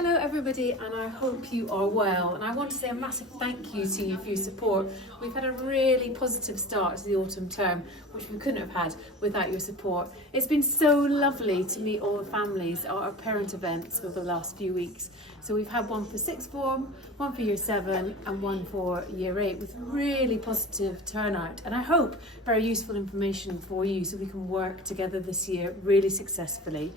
Hello everybody, and I hope you are well, and I want to say a massive thank you to you for your support. We've had a really positive start to the autumn term, which we couldn't have had without your support. It's been so lovely to meet all the families at our parent events over the last few weeks. So we've had one for sixth form, one for year 7 and one for year 8 with really positive turnout, and I hope very useful information for you so we can work together this year really successfully.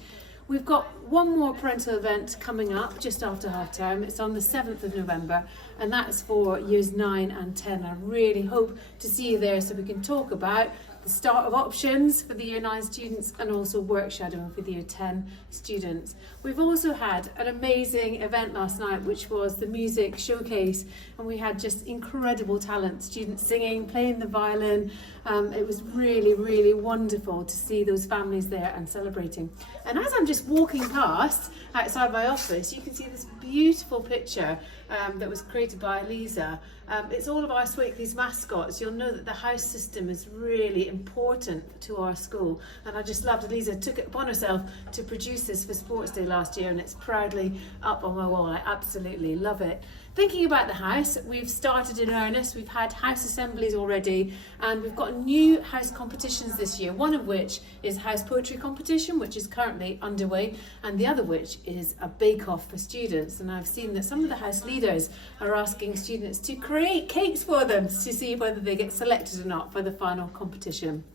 We've got one more parental event coming up just after half term. It's on the 7th of November, and that's for years 9 and 10. I really hope to see you there so we can talk about the start of options for the year 9 students and also work shadowing for the year 10 students. We've also had an amazing event last night, which was the music showcase, and we had just incredible talent, students singing, playing the violin. It was really wonderful to see those families there and celebrating. And as I'm just walking past outside my office, you can see this beautiful picture that was created by Lisa. It's all of our Swakeleys mascots. You'll know that the house system is really important to our school, and I just loved Lisa took it upon herself to produce this for Sports Day last year, and it's proudly up on my wall. I absolutely love it. Thinking about the house, we've started in earnest. We've had house assemblies already, and we've got new house competitions this year, one of which is house poetry competition, which is currently underway, and the other which is a bake-off for students. And I've seen that some of the house leaders are asking students to create cakes for them to see whether they get selected or not for the final competition.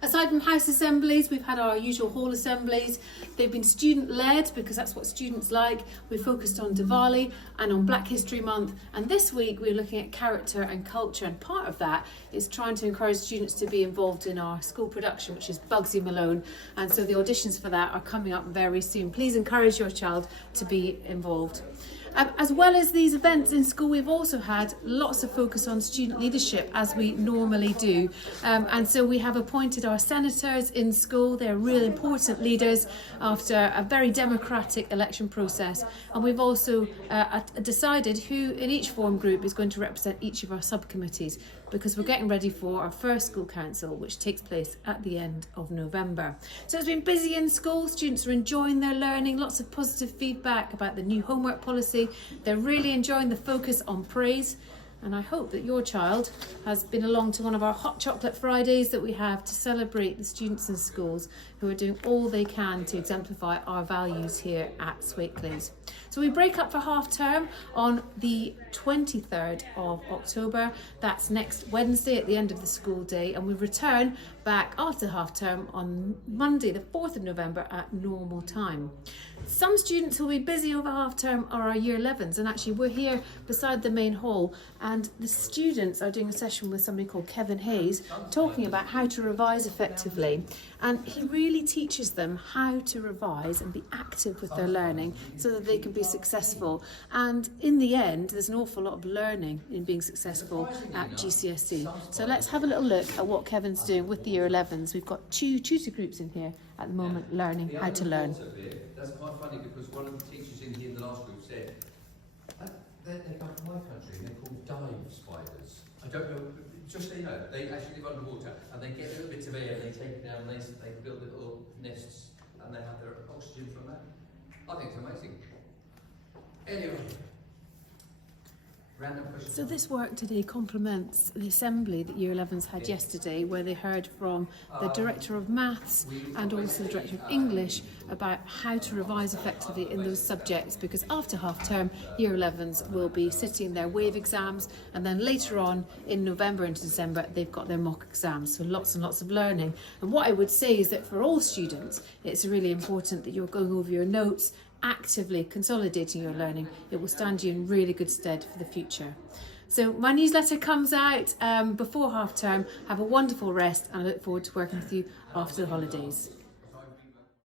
Aside from house assemblies, we've had our usual hall assemblies. They've been student-led because that's what students like. We focused on Diwali and on Black History Month. And this week we're looking at character and culture. And part of that is trying to encourage students to be involved in our school production, which is Bugsy Malone. And so the auditions for that are coming up very soon. Please encourage your child to be involved. As well as these events in school, we've also had lots of focus on student leadership, as we normally do. And so we have appointed our senators in school. They're really important leaders after a very democratic election process. And we've also decided who in each form group is going to represent each of our subcommittees, because we're getting ready for our first school council, which takes place at the end of November. So it's been busy in school. Students are enjoying their learning, lots of positive feedback about the new homework policy. They're really enjoying the focus on praise. And I hope that your child has been along to one of our Hot Chocolate Fridays that we have to celebrate the students in schools who are doing all they can to exemplify our values here at Swakeleys. So we break up for half term on the 23rd of October. That's next Wednesday at the end of the school day, and we return back after half term on Monday the 4th of November at normal time. Some students who will be busy over half term are our year 11s, and actually we're here beside the main hall, and the students are doing a session with somebody called Kevin Hayes talking about how to revise effectively, and he really teaches them how to revise and be active with their learning so that they can be successful. And in the end, there's an awful lot of learning in being successful at GCSE. So let's have a little look at what Kevin's doing with the year 11s. We've got 2 tutor groups in here at the moment learning how to learn. That's quite funny because one of the teachers in here in the last group said they're back in my country and they're called dive spiders. I don't know, just so you know, they actually live underwater and they get little bits of air and they take it down and they build little nests and they have their oxygen from that. I think it's amazing. Anyway. So this work today complements the assembly that Year 11s had yesterday, where they heard from the Director of Maths and also the Director of English about how to revise effectively in those subjects, because after half term Year 11s will be sitting their wave exams, and then later on in November into December they've got their mock exams, so lots and lots of learning. And what I would say is that for all students it's really important that you're going over your notes, actively consolidating your learning. It will stand you in really good stead for the future. So my newsletter comes out before half term. Have a wonderful rest, and I look forward to working with you after the holidays.